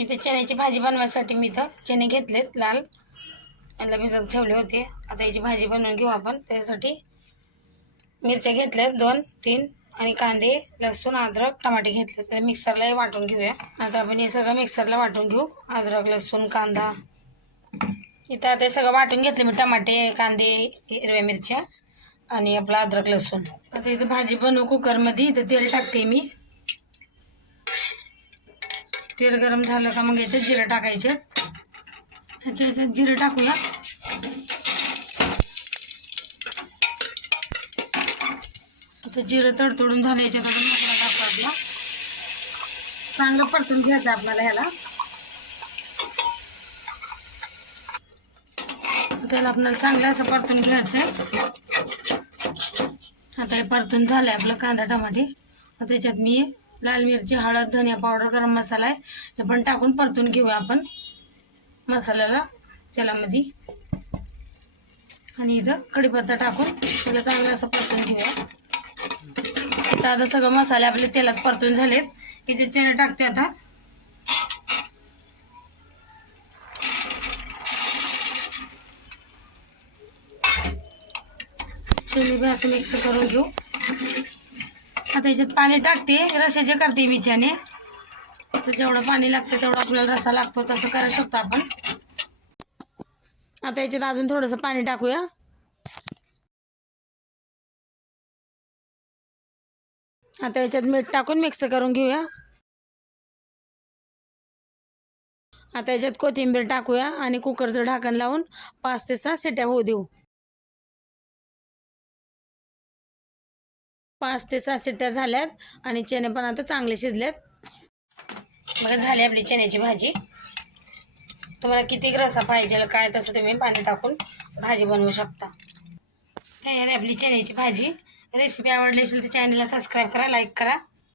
इथे चण्याची भाजी बनवायसाठी मी इथं चणे घेतलेत लाल. याला भिजत ठेवले होते. आता याची भाजी बनवून घेऊ आपण. त्याच्यासाठी मिरच्या घेतल्यात दोन तीन आणि कांदे लसूण अद्रक टमाटे घेतले तर मिक्सरलाही वाटून घेऊया. आता आपण हे सगळं मिक्सरला वाटून घेऊ. अद्रक लसूण कांदा. इथं आता हे सगळं वाटून घेतले मी. टमाटे कांदे हिरव्या मिरच्या आणि आपला अद्रक लसूण. आता इथं भाजी बनवू कुकरमध्ये. इथं तेल टाकते मी. तेल गरम झालं का मग याच्यात जिरं टाकायचे. त्याच्या याच्यात जिरं टाकूया. आता जिरं तडतडून झालं याच्यात आपण मसाला टाकू आपला. चांगलं परतून घ्यायचं आपल्याला ह्याला त्याला आपल्याला चांगलं असं परतून घ्यायचं आता हे परतून झालं आहे आपलं कांदा टमाटे. आता त्याच्यात मी लाल मिरची हळद धनिया पावडर गरम मसाला आहे. हे पण टाकून परतून घेऊया आपण. मसाल्याला तेलामध्ये. आणि इथं कढीपत्ता टाकून त्याला चांगलं असं परतून घेऊया. इथं आता सगळं मसाले आपले तेलात परतून झालेत. इथे चणे टाकते आता. चणे बी असं मिक्स करून घेऊ. आता याच्यात पाणी टाकते रशाचे करते मी तर जेवढं पाणी लागतं तेवढं आपल्याला रसा लागतो तसं करू शकतो आपण. आता याच्यात अजून थोडंसं पाणी टाकूया. आता याच्यात मीठ टाकून मिक्स करून घेऊया. आता याच्यात कोथिंबीर टाकूया आणि कुकरचं ढाकण लावून पाच ते सहा सिट्या होऊ देऊ. पाच ते सहा शिट्ट्या झाल्यात आणि चणे पण आता चांगले शिजलेत. बघा झाली आपली चण्याची भाजी. तुम्हाला किती रसा पाहिजे काय तसं तुम्ही पाणी टाकून भाजी बनवू शकता. तयार आपली चण्याची भाजी. रेसिपी आवडली असेल तर चॅनलला सबस्क्राईब करा लाईक करा.